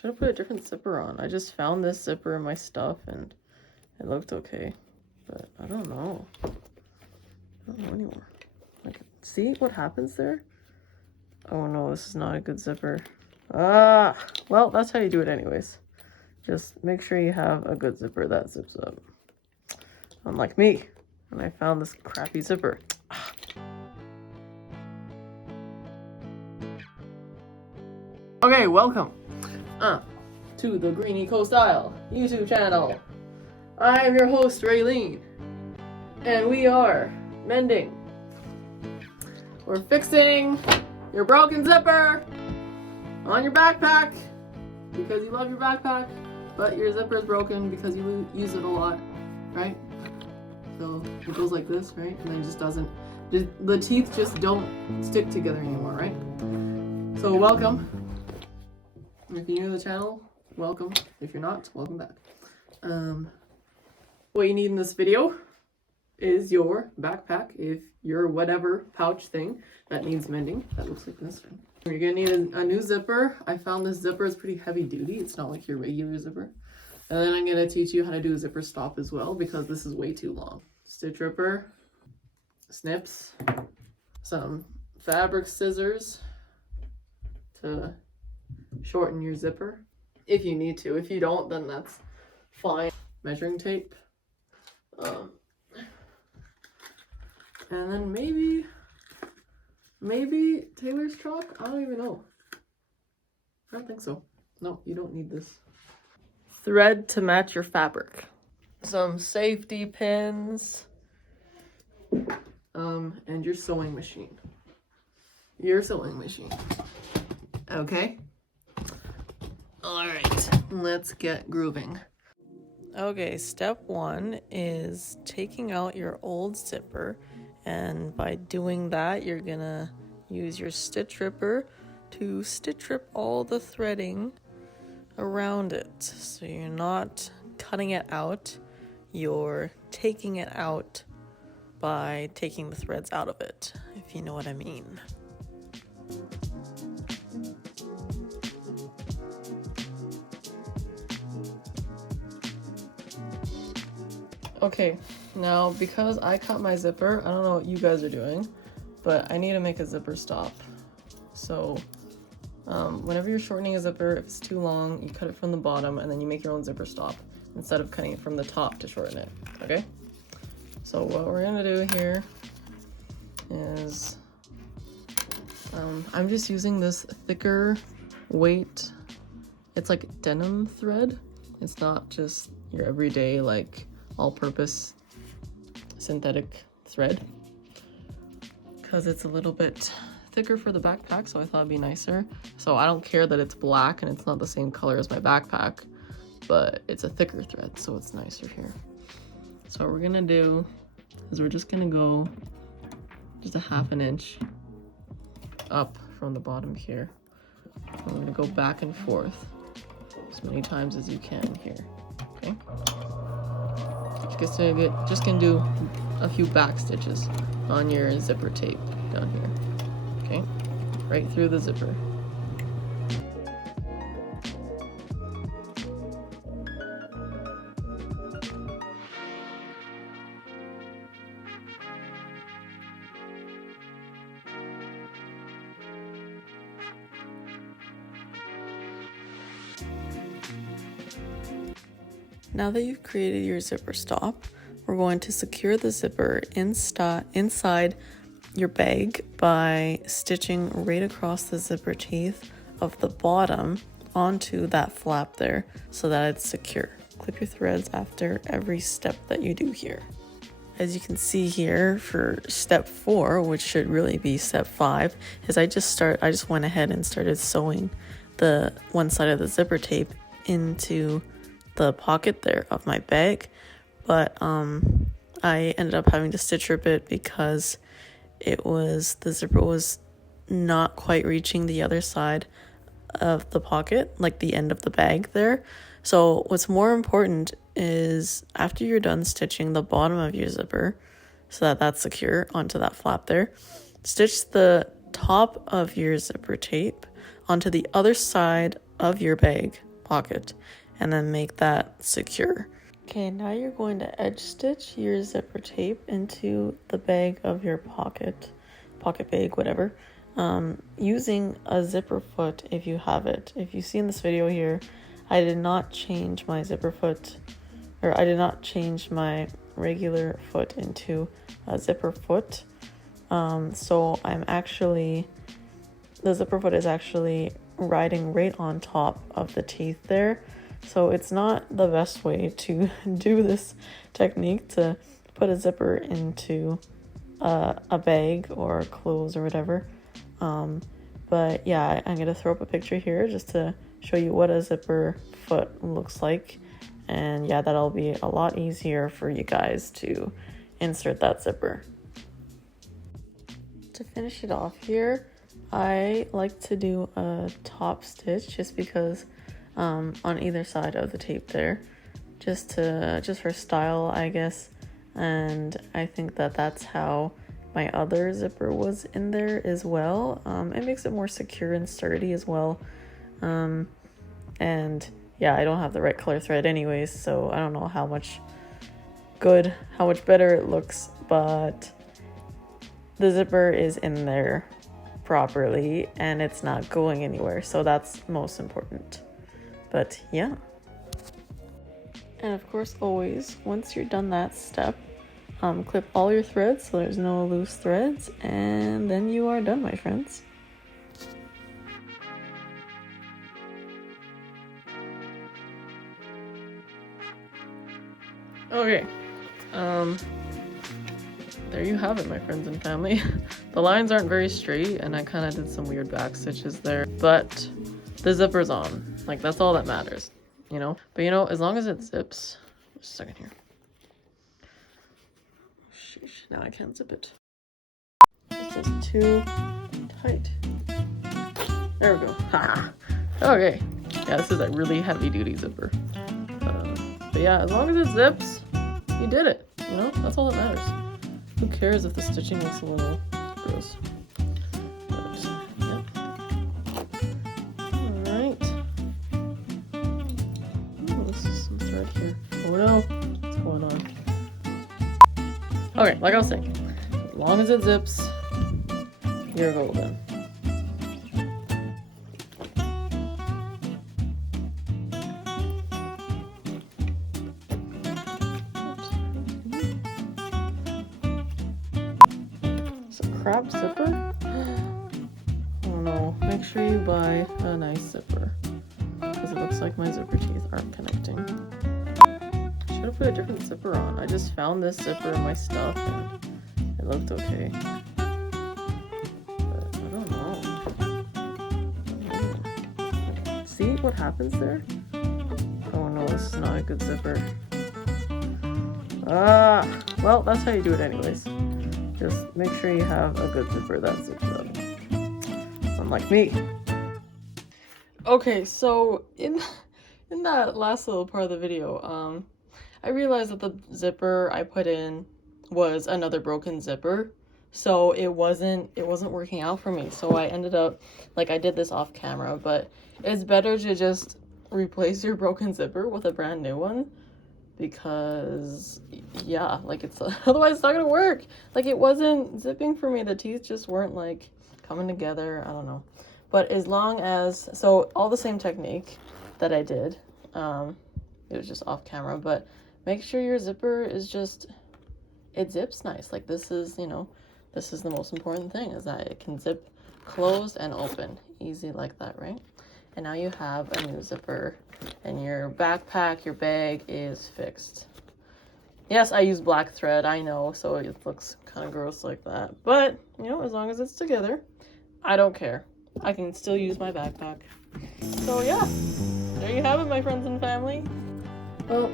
Should have put a different zipper on. I just found this zipper in my stuff and it looked okay. But I don't know. I don't know anymore. Like, see what happens there? Oh no, this is not a good zipper. Ah! Well, that's how you do it anyways. Just make sure you have a good zipper that zips up. Unlike me, and I found this crappy zipper. Okay, welcome to the GreenecoStyle YouTube channel. I am your host, Raylene, and we are mending. We're fixing your broken zipper on your backpack because you love your backpack, but your zipper is broken because you use it a lot, right? So it goes like this, right? And then it just doesn't, the teeth just don't stick together anymore, right? So welcome. If you're new to the channel, welcome. If you're not, welcome back. What you need in this video is your backpack, if your whatever pouch thing that needs mending. That looks like this one. You're gonna need a new zipper. I found this zipper is pretty heavy duty. It's not like your regular zipper. And then I'm gonna teach you how to do a zipper stop as well because this is way too long. Stitch ripper, snips, some fabric scissors to shorten your zipper if you need to. If you don't, then that's fine. Measuring tape. And then maybe Taylor's chalk? I don't even know. I don't think so. No, you don't need this. Thread to match your fabric. Some safety pins. And your sewing machine. Okay? Alright, let's get grooving. Okay, step one is taking out your old zipper, and by doing that, you're gonna use your stitch ripper to stitch rip all the threading around it. So you're not cutting it out, you're taking it out by taking the threads out of it, if you know what I mean. Okay, now because I cut my zipper, I don't know what you guys are doing, but I need to make a zipper stop. So whenever you're shortening a zipper, if it's too long, you cut it from the bottom and then you make your own zipper stop instead of cutting it from the top to shorten it, okay? So what we're gonna do here is, I'm just using this thicker weight, it's like denim thread. It's not just your everyday like all-purpose synthetic thread because it's a little bit thicker for the backpack, so I thought it'd be nicer. So I don't care that it's black and it's not the same color as my backpack, but it's a thicker thread, so it's nicer here. So what we're gonna do is we're just gonna go just a ½ inch up from the bottom here. And we're gonna go back and forth as many times as you can here, okay? Just gonna do a few back stitches on your zipper tape down here, okay? Right through the zipper. Now that you've created your zipper stop, we're going to secure the zipper inside your bag by stitching right across the zipper teeth of the bottom onto that flap there so that it's secure. Clip your threads after every step that you do here. As you can see here for step 4, which should really be step 5, is I just went ahead and started sewing the one side of the zipper tape into the pocket there of my bag, but I ended up having to stitch rip it because the zipper was not quite reaching the other side of the pocket, like the end of the bag there. So what's more important is after you're done stitching the bottom of your zipper so that that's secure onto that flap there, stitch the top of your zipper tape onto the other side of your bag pocket and then make that secure. Okay, now you're going to edge stitch your zipper tape into the bag of your pocket bag, whatever, using a zipper foot if you have it. If you see in this video here, I did not change my zipper foot, or I did not change my regular foot into a zipper foot. So the zipper foot is actually riding right on top of the teeth there. So it's not the best way to do this technique, to put a zipper into a bag or clothes or whatever. But yeah, I'm gonna throw up a picture here just to show you what a zipper foot looks like. And yeah, that'll be a lot easier for you guys to insert that zipper. To finish it off here, I like to do a top stitch just because on either side of the tape there, just for style, I guess. And I think that that's how my other zipper was in there as well. It makes it more secure and sturdy as well. And yeah, I don't have the right color thread anyways, so I don't know how much better it looks, but the zipper is in there properly and it's not going anywhere, so that's most important. But yeah. And of course, always, once you're done that step, clip all your threads so there's no loose threads, and then you are done, my friends. Okay, there you have it, my friends and family. The lines aren't very straight and I kind of did some weird back stitches there, but the zipper's on. Like, that's all that matters, you know? But you know, as long as it zips, just a second here. Sheesh, now I can't zip it. It's just too tight. There we go. Ha! Okay. Yeah, this is a really heavy duty zipper. But yeah, as long as it zips, you did it. You know, that's all that matters. Who cares if the stitching looks a little gross? Yep. Alright. Oh, this is some thread here. Oh no, what's going on? Okay, like I was saying, as long as it zips, you're golden. Crab zipper? Oh no, make sure you buy a nice zipper, because it looks like my zipper teeth aren't connecting. I should have put a different zipper on. I just found this zipper in my stuff and it looked okay. But I don't know. See what happens there? Oh no, this is not a good zipper. Well, that's how you do it anyways. Just make sure you have a good zipper that zips up. Unlike me. Okay, so in that last little part of the video, I realized that the zipper I put in was another broken zipper. So it wasn't working out for me. So I ended up, like, I did this off camera, but it's better to just replace your broken zipper with a brand new one. Because yeah, like, it's otherwise it's not gonna work. Like, it wasn't zipping for me. The teeth just weren't like coming together. I don't know. But as long as, so all the same technique that I did, it was just off camera, but make sure your zipper is just, it zips nice. Like, this is, you know, this is the most important thing, is that it can zip closed and open easy like that, right? And now you have a new zipper and your backpack, your bag is fixed. Yes, I use black thread, I know, so it looks kind of gross like that. But, you know, as long as it's together, I don't care. I can still use my backpack. So yeah, there you have it, my friends and family. Well,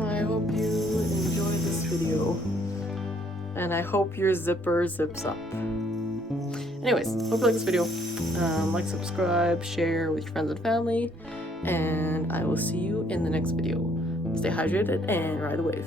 I hope you enjoyed this video. And I hope your zipper zips up. Anyways, hope you like this video. Like, subscribe, share with your friends and family, and I will see you in the next video. Stay hydrated and ride the wave.